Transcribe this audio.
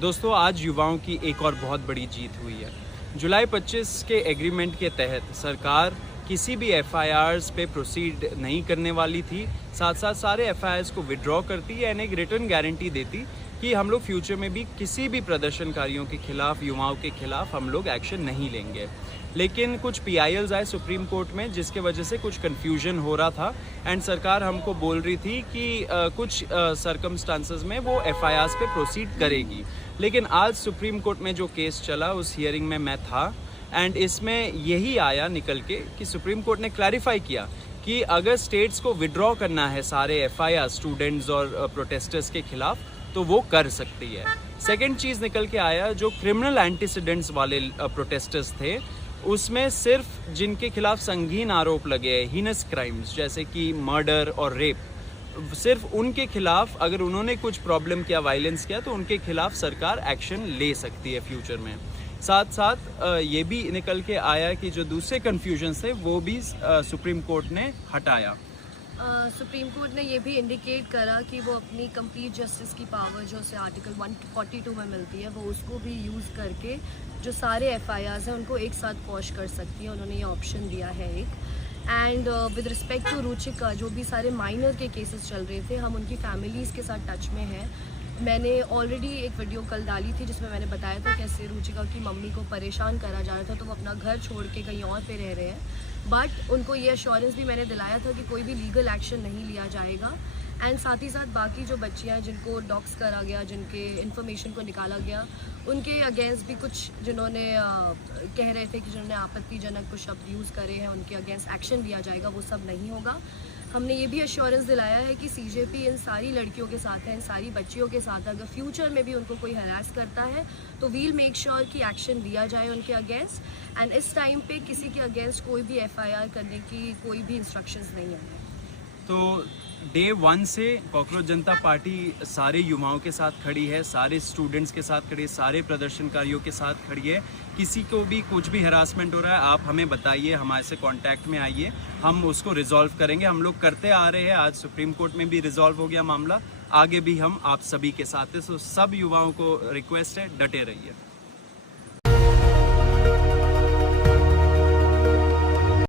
दोस्तों, आज युवाओं की एक और बहुत बड़ी जीत हुई है। जुलाई 25 के एग्रीमेंट के तहत सरकार किसी भी एफआईआर्स पे प्रोसीड नहीं करने वाली थी। साथ साथ सारे एफआईआर्स को विड्रॉ करती एंड एक रिटर्न गारंटी देती कि हम लोग फ्यूचर में भी किसी भी प्रदर्शनकारियों के खिलाफ, युवाओं के खिलाफ हम लोग एक्शन नहीं लेंगे। लेकिन कुछ पीआईएल्स आए सुप्रीम कोर्ट में, जिसके वजह से कुछ कन्फ्यूजन हो रहा था एंड सरकार हमको बोल रही थी कि कुछ सर्कमस्टांसेस में वो एफआईआर्स पे प्रोसीड करेगी। लेकिन आज सुप्रीम कोर्ट में जो केस चला, उस हियरिंग में मैं था एंड इसमें यही आया निकल के कि सुप्रीम कोर्ट ने क्लैरिफाई किया कि अगर स्टेट्स को विड्रॉ करना है सारे एफआईआर स्टूडेंट्स और प्रोटेस्टर्स के खिलाफ तो वो कर सकती है। सेकेंड चीज़ निकल के आया, जो क्रिमिनल एंटीसीडेंट्स वाले प्रोटेस्टर्स थे उसमें सिर्फ जिनके खिलाफ संगीन आरोप लगे हैं, हीनस क्राइम्स जैसे कि मर्डर और रेप, सिर्फ उनके खिलाफ अगर उन्होंने कुछ प्रॉब्लम किया, वायलेंस किया, तो उनके खिलाफ सरकार एक्शन ले सकती है फ्यूचर में। साथ साथ ये भी निकल के आया कि जो दूसरे कन्फ्यूजन्स थे वो भी सुप्रीम कोर्ट ने हटाया। सुप्रीम कोर्ट ने ये भी इंडिकेट करा कि वो अपनी कंप्लीट जस्टिस की पावर जो उसे आर्टिकल 142 में मिलती है, वो उसको भी यूज़ करके जो सारे एफआईआर्स हैं उनको एक साथ क्वॉश कर सकती है। उन्होंने ये ऑप्शन दिया है एक। And with respect to Ruchika, जो भी सारे माइनर के केसेस चल रहे थे, हम उनकी फैमिलीज़ के साथ टच में हैं। मैंने ऑलरेडी एक वीडियो कल डाली थी जिसमें मैंने बताया था कैसे रुचिका की मम्मी को परेशान करा जा रहा था, तो वो अपना घर छोड़ के कहीं और पे रह रहे हैं। बट उनको ये अश्योरेंस भी मैंने दिलाया था कि कोई भी लीगल एक्शन नहीं लिया जाएगा। एंड साथ ही साथ बाकी जो बच्चियाँ हैं जिनको डॉक्स करा गया, जिनके इन्फॉर्मेशन को निकाला गया, उनके अगेंस्ट भी कुछ जिन्होंने कह रहे थे कि जिन्होंने आपत्तिजनक कुछ शब्द यूज़ करे हैं, उनके अगेंस्ट एक्शन लिया जाएगा, वो सब नहीं होगा। हमने ये भी अश्योरेंस दिलाया है कि सीजेपी इन सारी लड़कियों के साथ है, इन सारी बच्चियों के साथ। अगर फ्यूचर में भी उनको कोई हरास करता है तो वील मेक श्योर कि एक्शन लिया जाए उनके अगेंस्ट। एंड इस टाइम पे किसी के अगेंस्ट कोई भी एफआईआर करने की कोई भी इंस्ट्रक्शंस नहीं है। तो डे 1 से कॉकरोच जनता पार्टी सारे युवाओं के साथ खड़ी है, सारे स्टूडेंट्स के साथ खड़ी है, सारे प्रदर्शनकारियों के साथ खड़ी है। किसी को भी कुछ भी हरासमेंट हो रहा है, आप हमें बताइए, हमारे से कांटेक्ट में आइए, हम उसको रिजॉल्व करेंगे। हम लोग करते आ रहे हैं, आज सुप्रीम कोर्ट में भी रिजॉल्व हो गया मामला, आगे भी हम आप सभी के साथ हैं। सो सब युवाओं को रिक्वेस्ट है, डटे रहिए।